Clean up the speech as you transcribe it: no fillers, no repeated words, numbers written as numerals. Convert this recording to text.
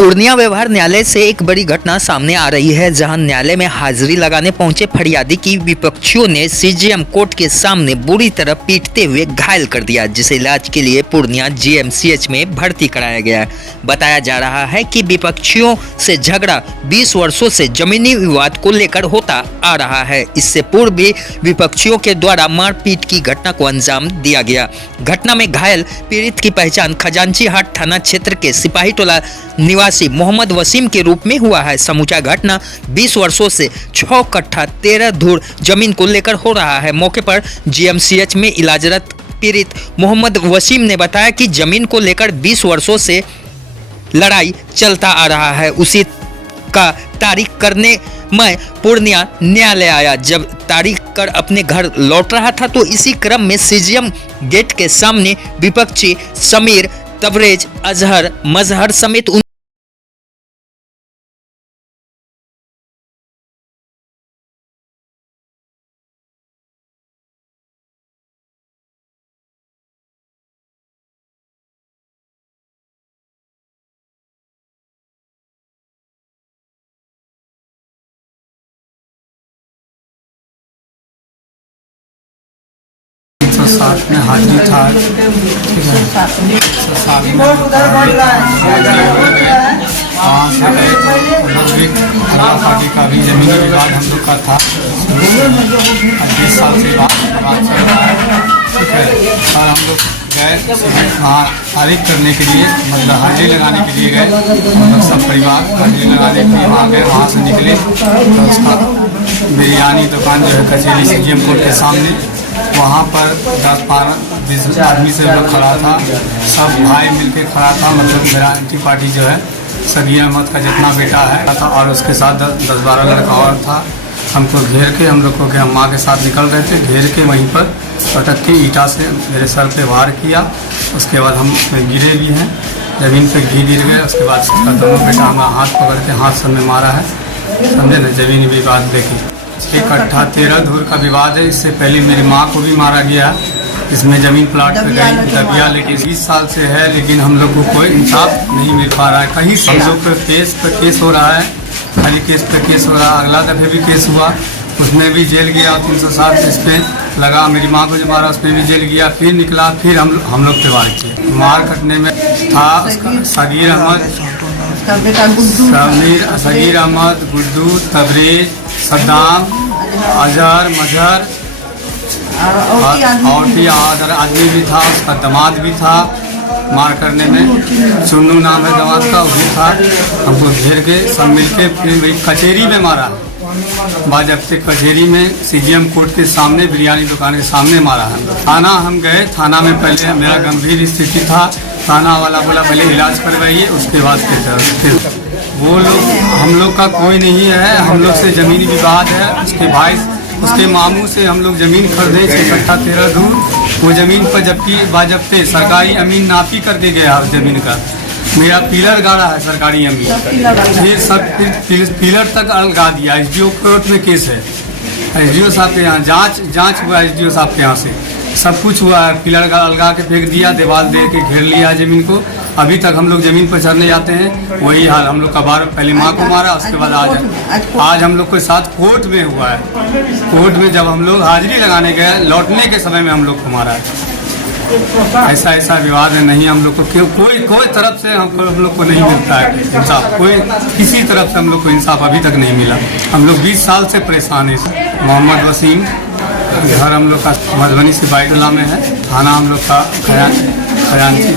पूर्णिया व्यवहार न्यायालय से एक बड़ी घटना सामने आ रही है, जहां न्यायालय में हाजिरी लगाने पहुंचे फरियादी की विपक्षियों ने सीजेएम कोर्ट के सामने बुरी तरह पीटते हुए घायल कर दिया, जिसे इलाज के लिए पूर्णिया जीएमसीएच में भर्ती कराया गया। बताया जा रहा है कि विपक्षियों से झगड़ा 20 वर्षों से जमीनी विवाद को लेकर होता आ रहा है। इससे पूर्व भी विपक्षियों के द्वारा मारपीट की घटना को अंजाम दिया गया। घटना में घायल पीड़ित की पहचान खजांची हाट थाना क्षेत्र के सिपाही टोला निवासी मोहम्मद वसीम के रूप में हुआ है। समूचा घटना 20 वर्षों से 6 कट्ठा 13 धूर जमीन को लेकर हो रहा है। मौके पर जीएमसीएच में इलाजरत पीड़ित मोहम्मद वसीम ने बताया कि जमीन को लेकर 20 वर्षों से लड़ाई चलता आ रहा है। उसी का तारीख करने मैं पूर्णिया न्यायालय आया। जब तारीख कर अपने घर लौट रहा था तो इसी क्रम में सीजीएम गेट के सामने विपक्षी समीर, तबरेज, अजहर, मजहर समेत साथ में हाजिरी था। ठीक है, 107 में वहाँ से गए तो लोग भी अल्लाह पार्टी का भी जमीनी विवाद हम लोग का था। 20 साल से बात चल रहा है। ठीक है, और हम लोग गए वहाँ तारीख करने के लिए, मतलब हाजिरी लगाने के लिए गए। हम लोग सब परिवार हाजिरी लगाने के लिए वहाँ गए। वहाँ से निकले तो उसका बिरयानी दुकान जो है कचेरी सीजीएम कोर्ट के सामने, वहाँ पर 10-12 आदमी से लोग खड़ा था। सब भाई मिलके खड़ा था। मतलब मेरा एंटी पार्टी जो है सगीर अहमद का जितना बेटा है था और उसके साथ 10-12 लड़का और था। हमको घेर के, हम लोग को अम्मा के साथ निकल रहे थे, घेर के वहीं पर पटक के ईटा से मेरे सर पे वार किया। उसके बाद हम गिरे भी हैं, ज़मीन पे गिर गए। उसके बाद उसका दोनों बेटा हमारा हाथ पकड़ के हाथ सब में मारा है। समझे ना, ज़मीनी विवाद देखिए। 1 कट्ठा 13 धूर का विवाद है। इससे पहले मेरी माँ को भी मारा गया, इसमें ज़मीन प्लाट पे गई दबिया, लेकिन 20 साल से है, लेकिन हम लोग को कोई इंसाफ नहीं मिल पा रहा है। कहीं हम लोग पे केस हो रहा है, खाली केस पे केस हो रहा है। अगला दफे भी केस हुआ, उसमें भी जेल गया। 307 इस पे लगा। मेरी माँ को जो मारा उसमें भी जेल गया। फिर निकला, फिर हम लोग पे वार किए। मार कटने में था उसका सगीर अहमद, सगीर अहमद, गुड्डू, तबरेज, सद्दाम, अजहर, मजहर और आदमी भी था। उसका दामाद भी था। मार करने में चुन्नू नाम है दामाद का, वो भी था। हमको घेर के सब मिलके फिर कचेरी में मारा, बाजब्ते कचेरी में सीजीएम कोर्ट के सामने, बिरयानी दुकान के सामने मारा है। थाना हम गए। थाना में पहले मेरा गंभीर स्थिति था। थाना वाला बोला पहले इलाज करवाइए, उसके बाद फिर वो लोग, हम लोग का कोई नहीं है। हम लोग से ज़मीनी विवाद है। उसके भाई, उसके मामू से हम लोग ज़मीन खरीदे 6 कट्ठा 13 धूर। वो ज़मीन पर जबकि बाजब्ते सरकारी अमीन नापी कर दे गया ज़मीन का। मेरा पिलर गाड़ा है सरकारी अमीन, फिर सब पिलर तक अलगा दिया। एसडीओ कोर्ट में केस है, एसडीओ साहब के यहाँ जांच हुआ। एसडीओ साहब के यहाँ से सब कुछ हुआ है। पिलर का अलगा के फेंक दिया, दीवार दे के घेर लिया ज़मीन को। अभी तक हम लोग ज़मीन पर चढ़ने जाते हैं, वही हाल हम लोग का। बार पहले माँ को मारा, उसके बाद आज हम लोग के साथ कोर्ट में हुआ है। कोर्ट में जब हम लोग हाजिरी लगाने गए, लौटने के समय में हम लोग को मारा है। ऐसा विवाद है नहीं। हम लोग को कोई तरफ से हम लोग को नहीं मिलता है इंसाफ। कोई किसी तरफ से हम लोग को इंसाफ अभी तक नहीं मिला। हम लोग 20 साल से परेशान हैं। मोहम्मद वसीम, घर हम लोग का मधुबनी सिपाही टोला में है। थाना हम लोग का खजांची।